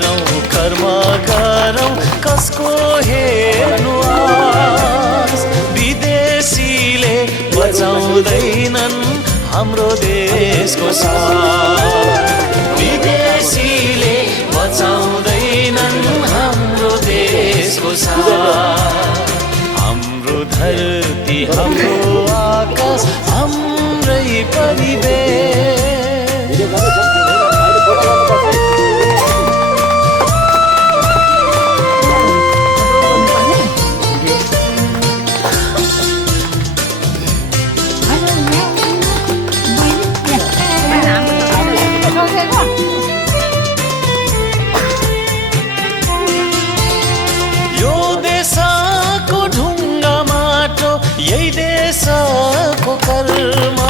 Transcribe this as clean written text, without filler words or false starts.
कर्म गरौँ कसको हेर्नु आस विदेशीले बचाउँदैनन् हाम्रो देशको साथ विदेशीले बचाउँदैनन् हाम्रो देशको साथ हाम्रो धरती हाम्रो आकाश हाम्रै परिवेश यो देशको ढुङ्गा माटो यही देशको कर्म